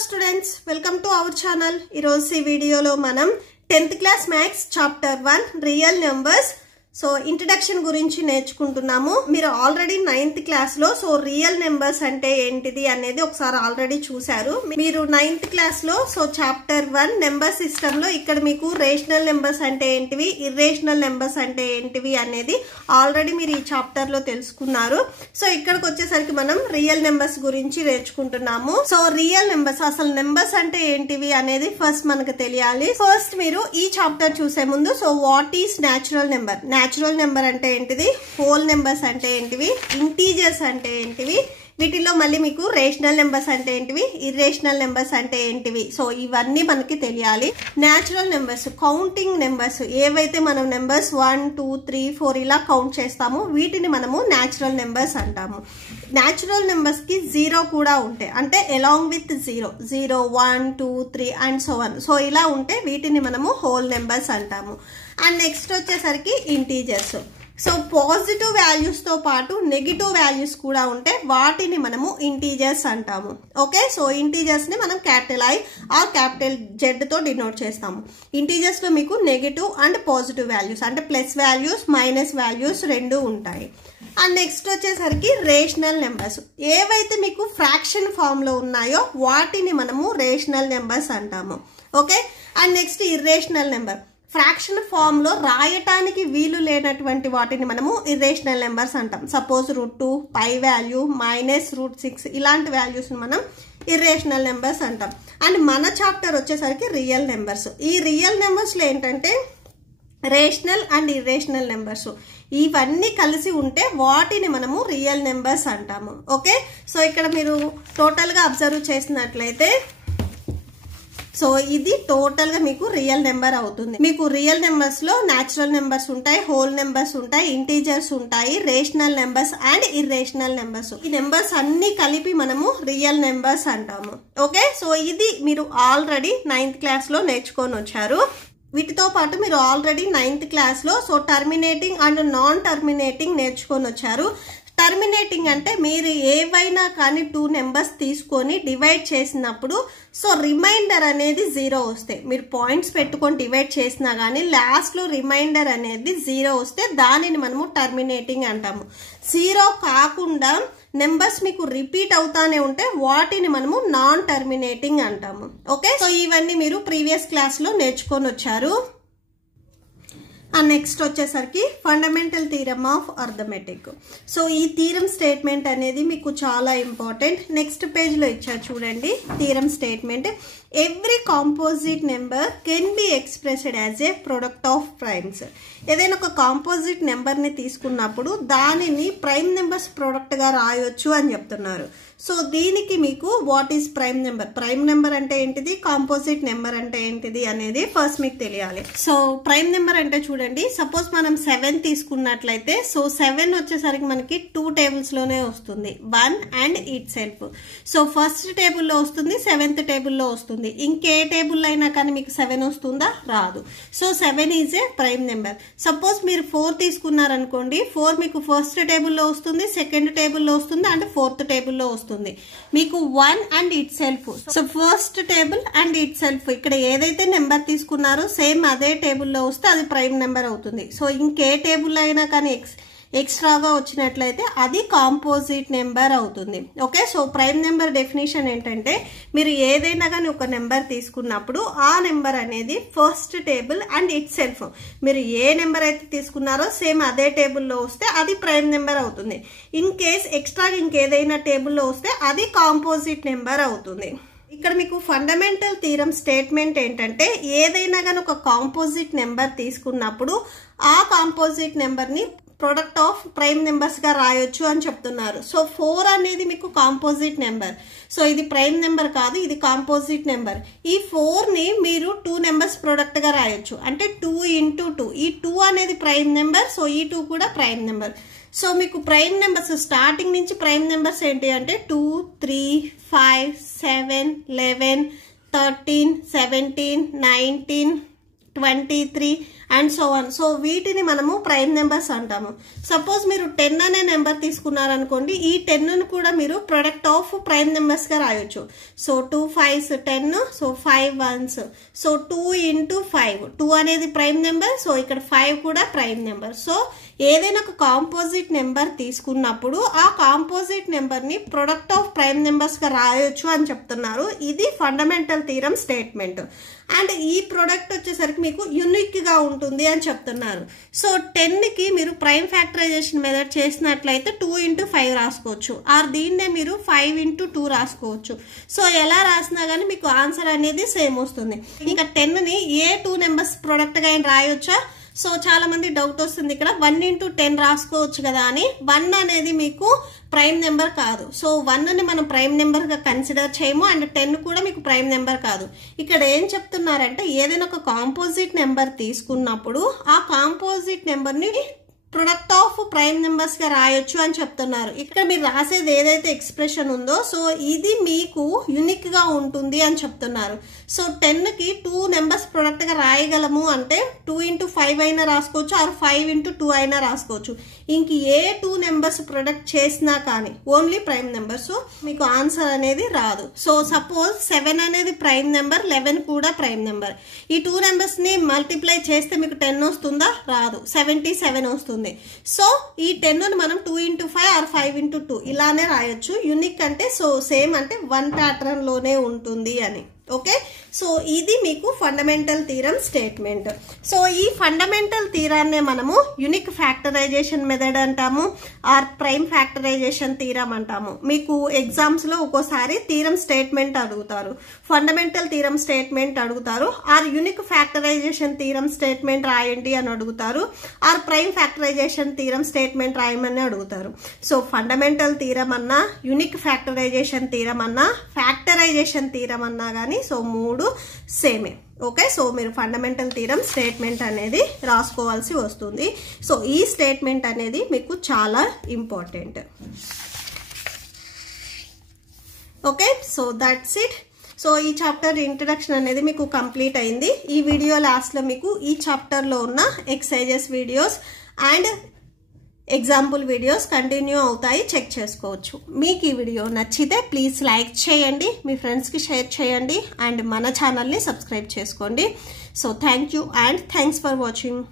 students, welcome to our channel. ఈ రోజు ఈ వీడియోలో మనం 10th class maths chapter 1 real numbers so introduction గురించి నేర్చుకుంటున్నాము. మీరు ఆల్రెడీ 9th క్లాస్ లో సో రియల్ నెంబర్స్ అంటే ఏంటిది అనేది ఒకసారి ఆల్రెడీ చూశారు. మీరు 9th క్లాస్ లో సో చాప్టర్ 1 నెంబర్ సిస్టమ్ లో ఇక్కడ మీకు రేషనల్ నెంబర్స్ అంటే ఏంటివి, ఇర్రేషనల్ నెంబర్స్ అంటే ఏంటివి అనేది ఆల్రెడీ మీరు ఈ చాప్టర్ లో తెలుసుకున్నారు. సో ఇక్కడికి వచ్చేసరికి మనం రియల్ నెంబర్స్ గురించి నేర్చుకుంటున్నాము. సో రియల్ నెంబర్స్, అసలు నెంబర్స్ అంటే ఏంటివి అనేది ఫస్ట్ మనకు తెలియాలి. ఫస్ట్ మీరు ఈ చాప్టర్ చూసే ముందు so what is natural number, natural number అంటే ఏంటిది, హోల్ నెంబర్స్ అంటే ఏంటివి, ఇంటీజర్స్ అంటే ఏంటివి, వీటిలో మళ్ళీ మీకు రేషనల్ నెంబర్స్ అంటే ఏంటివి, ఇర్రేషనల్ నెంబర్స్ అంటే ఏంటివి, సో ఇవన్నీ మనకి తెలియాలి. న్యాచురల్ నెంబర్స్, కౌంటింగ్ నెంబర్స్, ఏవైతే మనం నెంబర్స్ 1 2 3 4 ఇలా కౌంట్ చేస్తామో వీటిని మనము న్యాచురల్ నెంబర్స్ అంటాము. న్యాచురల్ నెంబర్స్ కి 0 కూడా ఉంటాయి, అంటే along with 0 0 1 2 3 and so on. So ఇలా ఉంటే వీటిని మనము హోల్ నెంబర్స్ అంటాము. అండ్ నెక్స్ట్ వచ్చేసరికి ఇంటీజర్స్. సో పాజిటివ్ వాల్యూస్ తో పాటు నెగిటివ్ వాల్యూస్ కూడా ఉంటే వాటిని మనము ఇంటీజర్స్ అంటాము. ఓకే, సో ఇంటీజర్స్ ని మనం capital I R capital Z తో డినోట్ చేస్తాము. ఇంటీజర్స్ లో మీకు నెగిటివ్ అండ్ పాజిటివ్ వాల్యూస్ అంటే ప్లస్ వాల్యూస్ మైనస్ వాల్యూస్ రెండు ఉంటాయి. అండ్ నెక్స్ట్ వచ్చేసరికి రేషనల్ నెంబర్స్, ఏవైతే మీకు ఫ్రాక్షన్ ఫామ్ లో ఉన్నాయో వాటిని మనము రేషనల్ నెంబర్స్ అంటాము. Okay, and next irrational number, fraction form లో రాయటానికి వీలు లేనటువంటి వాటిని మనము ఇర్రేషనల్ నెంబర్స్ అంటాం. సపోజ్ √2, పై వాల్యూ, -√6 ఇలాంటి వాల్యూస్ మనం ఇర్రేషనల్ నెంబర్స్ అంటాం. అండ్ మన చాప్టర్ వచ్చేసరికి రియల్ నెంబర్స్. ఈ రియల్ నెంబర్స్ లో ఏంటంటే రేషనల్ అండ్ ఇర్రేషనల్ నెంబర్స్ ఇవన్నీ కలిసి ఉంటే వాటిని మనము రియల్ నెంబర్స్ అంటాము. ఓకే, సో ఇక్కడ మీరు టోటల్ గా అబ్జర్వ్ చేసినట్లయితే సో ఇది టోటల్ గా మీకు రియల్ నెంబర్ అవుతుంది. మీకు రియల్ నెంబర్స్ లో న్యాచురల్ నెంబర్స్ ఉంటాయి, హోల్ నెంబర్స్ ఉంటాయి, ఇంటీజర్స్ ఉంటాయి, rational numbers and irrational numbers. ఈ నెంబర్స్ అన్ని కలిపి మనము రియల్ నెంబర్స్ అంటాము. ఓకే, సో ఇది మీరు ఆల్రెడీ 9th క్లాస్ లో నేర్చుకొని వచ్చారు. వీటితో పాటు మీరు ఆల్రెడీ 9th క్లాస్ లో so terminating and non terminating నేర్చుకొని వచ్చారు. టర్మినేటింగ్ అంటే మీరు ఏవైనా కానీ 2 నెంబర్స్ తీసుకొని డివైడ్ చేసినప్పుడు సో రిమైండర్ అనేది 0 వస్తే, మీరు పాయింట్స్ పెట్టుకొని డివైడ్ చేసినా కానీ లాస్ట్ లో రిమైండర్ అనేది 0 వస్తే దానిని మనము టర్మినేటింగ్ అంటాము. 0 కాకుండా నెంబర్స్ మీకు రిపీట్ అవుతానే ఉంటే వాటిని మనము నాన్ టర్మినేటింగ్ అంటాము. ఓకే, సో ఇవన్నీ మీరు ప్రీవియస్ క్లాస్ లో నేర్చుకొని వచ్చారు. అండ్ నెక్స్ట్ వచ్చేసరికి fundamental theorem of arithmetic. So ఈ థీరమ్ స్టేట్మెంట్ అనేది మీకు చాలా ఇంపార్టెంట్. నెక్స్ట్ పేజ్ లో ఇచ్చారు చూడండి theorem statement. Every composite number can be expressed as a product of primes. ఏదైనా ఒక కాంపోజిట్ నెంబర్ ని తీసుకున్నప్పుడు దానిని ప్రైమ్ నెంబర్స్ ప్రొడక్ట్ గా రాయొచ్చు అని చెప్తున్నారు. సో దీనికి మీకు what is prime number, prime number అంటే ఏంటిది, కాంపోజిట్ నెంబర్ అంటే ఏంటిది అనేది ఫస్ట్ మీకు తెలియాలి. సో ప్రైమ్ నెంబర్ అంటే చూడండి, సపోజ్ మనం 7 తీసుకున్నట్లయితే సో 7 వచ్చేసరికి మనకి 2 టేబుల్స్ లోనే వస్తుంది, 1 and it self. So first టేబుల్లో వస్తుంది, 7th టేబుల్లో వస్తుంది. ఇంకే టేబుల్ అయినా కానీ మీకు 7 వస్తుందా, రాదు. So 7 is a prime number. Suppose మీరు 4 తీసుకున్నారనుకోండి, 4 మీకు ఫస్ట్ టేబుల్లో వస్తుంది, సెకండ్ టేబుల్లో వస్తుంది అండ్ 4th టేబుల్లో వస్తుంది. మీకు 1 and it self. So first table and it self ఇక్కడ ఏదైతే నెంబర్ తీసుకున్నారో సేమ్ అదే టేబుల్లో వస్తే అది ప్రైమ్ నెంబర్ అవుతుంది. సో ఇంకే టేబుల్ అయినా కానీ ఎక్స్ట్రాగా వచ్చినట్లయితే అది కాంపోజిట్ నెంబర్ అవుతుంది. Okay, so prime number definition ఏంటంటే మీరు ఏదైనా కానీ ఒక నెంబర్ తీసుకున్నప్పుడు ఆ నెంబర్ అనేది first table and it self, మీరు ఏ నెంబర్ అయితే తీసుకున్నారో సేమ్ అదే టేబుల్లో వస్తే అది ప్రైమ్ నెంబర్ అవుతుంది. ఇన్ కేస్ ఎక్స్ట్రాగా ఇంకేదైనా టేబుల్లో వస్తే అది కాంపోజిట్ నెంబర్ అవుతుంది. ఇక్కడ మీకు ఫండమెంటల్ థీరమ్ స్టేట్మెంట్ ఏంటంటే ఏదైనా కానీ ఒక కాంపోజిట్ నెంబర్ తీసుకున్నప్పుడు ఆ కాంపోజిట్ నెంబర్ ని ప్రొడక్ట్ ఆఫ్ ప్రైమ్ నెంబర్స్ గా రాయొచ్చు అని చెప్తున్నారు. సో 4 అనేది మీకు కాంపోజిట్ నెంబర్. సో ఇది ప్రైమ్ నెంబర్ కాదు, ఇది కాంపోజిట్ నెంబర్. ఈ 4 ని మీరు 2 నెంబర్స్ ప్రొడక్ట్ గా రాయొచ్చు, అంటే 2 × 2. ఈ 2 అనేది ప్రైమ్ నెంబర్, సో ఈ 2 కూడా ప్రైమ్ నెంబర్. సో మీకు ప్రైమ్ నెంబర్స్ స్టార్టింగ్ నుంచి ప్రైమ్ నెంబర్స్ ఏంటి అంటే 2 3 5 7 11 13 17 19 23 అండ్ సో ఆన్. సో వీటిని మనము ప్రైమ్ నెంబర్స్ అంటాము. సపోజ్ మీరు 10 అనే నెంబర్ తీసుకున్నారనుకోండి, ఈ 10ను కూడా మీరు ప్రొడక్ట్ ఆఫ్ ప్రైమ్ నెంబర్స్ గా రాయొచ్చు. So 2 5s 10, so 5 1s, so 2 into 5, 2 అనేది ప్రైమ్ నెంబర్, సో ఇక్కడ 5 కూడా ప్రైమ్ నెంబర్. సో ఏదైనా ఒక కాంపోజిట్ నెంబర్ తీసుకున్నప్పుడు ఆ కాంపోజిట్ నెంబర్ ని ప్రొడక్ట్ ఆఫ్ ప్రైమ్ నెంబర్స్ గా రాయొచ్చు అని చెప్తున్నారు. ఇది ఫండమెంటల్ థీరం స్టేట్మెంట్. అండ్ ఈ ప్రొడక్ట్ వచ్చేసరికి మీకు యూనిక్ గా ఉంటుంది అని చెప్తున్నారు. సో 10 కి మీరు ప్రైమ్ ఫ్యాక్టరైజేషన్ మెథడ్ చేసినట్లయితే 2 into 5 రాసుకోవచ్చు, ఆర్ దీన్నే మీరు 5 into 2 రాసుకోవచ్చు. సో ఎలా రాసినా గానీ మీకు ఆన్సర్ అనేది సేమ్ వస్తుంది. ఇంకా 10 ని ఏ 2 నెంబర్స్ ప్రొడక్ట్ గా రాయొచ్చా? సో చాలా మంది డౌట్ వస్తుంది ఇక్కడ 1 into 10 రాసుకోవచ్చు కదా అని. 1 అనేది మీకు ప్రైమ్ నెంబర్ కాదు. సో 1 ని మనం ప్రైమ్ నెంబర్ గా కన్సిడర్ చేయము, అండ్ 10 కూడా మీకు ప్రైమ్ నెంబర్ కాదు. ఇక్కడ ఏం చెప్తున్నారంటే ఏదైనా ఒక కాంపోజిట్ నెంబర్ తీసుకున్నప్పుడు ఆ కాంపోజిట్ నెంబర్ ని ప్రొడక్ట్ ఆఫ్ ప్రైమ్ నెంబర్స్ గా రాయొచ్చు అని చెప్తున్నారు. ఇక్కడ మీరు రాసేది ఏదైతే ఎక్స్ప్రెషన్ ఉందో సో ఇది మీకు యూనిక్ గా ఉంటుంది అని చెప్తున్నారు. సో 10 కి 2 నెంబర్స్ ప్రొడక్ట్ గా రాయగలము అంటే 2 into 5 అయినా రాసుకోవచ్చు, ఆర్ 5 into 2 అయినా రాసుకోవచ్చు. ఇంక ఏ 2 నెంబర్స్ ప్రొడక్ట్ చేసినా కానీ ఓన్లీ ప్రైమ్ నెంబర్, సో మీకు ఆన్సర్ అనేది రాదు. సో సపోజ్ 7 అనేది ప్రైమ్ నెంబర్, 11 కూడా ప్రైమ్ నెంబర్. ఈ 2 నెంబర్స్ ని మల్టిప్లై చేస్తే మీకు 10 వస్తుందా? రాదు, 77 వస్తుంది. సో ఈ 10 ను మనం 2 into 5 ఆర్ 5 into 2 ఇలానే రాయొచ్చు. యూనిక్ అంటే సో సేమ్ అంటే 1 ప్యాటర్న్ లోనే ఉంటుంది అని. ఓకే, సో ఇది మీకు ఫండమెంటల్ థీరం స్టేట్మెంట్. సో ఈ ఫండమెంటల్ థీరాన్నే మనము యూనిక్ ఫ్యాక్టరైజేషన్ మెథడ్ అంటాము, ఆర్ ప్రైమ్ ఫ్యాక్టరైజేషన్ థీరం అంటాము. మీకు ఎగ్జామ్స్ లో ఒక్కోసారి థీరం స్టేట్మెంట్ అడుగుతారు, ఫండమెంటల్ థీరం స్టేట్మెంట్ అడుగుతారు, or unique factorization theorem statement రాయండి అని అడుగుతారు, or prime factorization theorem statement రాయమని అడుగుతారు. సో ఫండమెంటల్ థీరం అన్నా, యూనిక్ ఫ్యాక్టరైజేషన్ థీరం అన్నా, ఫ్యాక్టరైజేషన్ థీరం అన్నా గానీ సో 3 సేమే. ఓకే, సో మీరు ఫండమెంటల్ థీరం స్టేట్మెంట్ అనేది రాసుకోవాల్సి వస్తుంది. సో ఈ స్టేట్మెంట్ అనేది మీకు చాలా important. Okay, so that's it. So ఈ చాప్టర్ ఇంట్రడక్షన్ అనేది మీకు కంప్లీట్ అయింది. ఈ వీడియో లాస్ట్ లో మీకు ఈ చాప్టర్ లో ఉన్న exercises videos and example videos continue అవుతాయి, చెక్ చేసుకోవచ్చు. మీకు ఈ వీడియో నచ్చితే ప్లీజ్ లైక్ చేయండి, మీ ఫ్రెండ్స్కి షేర్ చేయండి, అండ్ మన ఛానల్ని సబ్స్క్రైబ్ చేసుకోండి. So thank you and thanks for watching.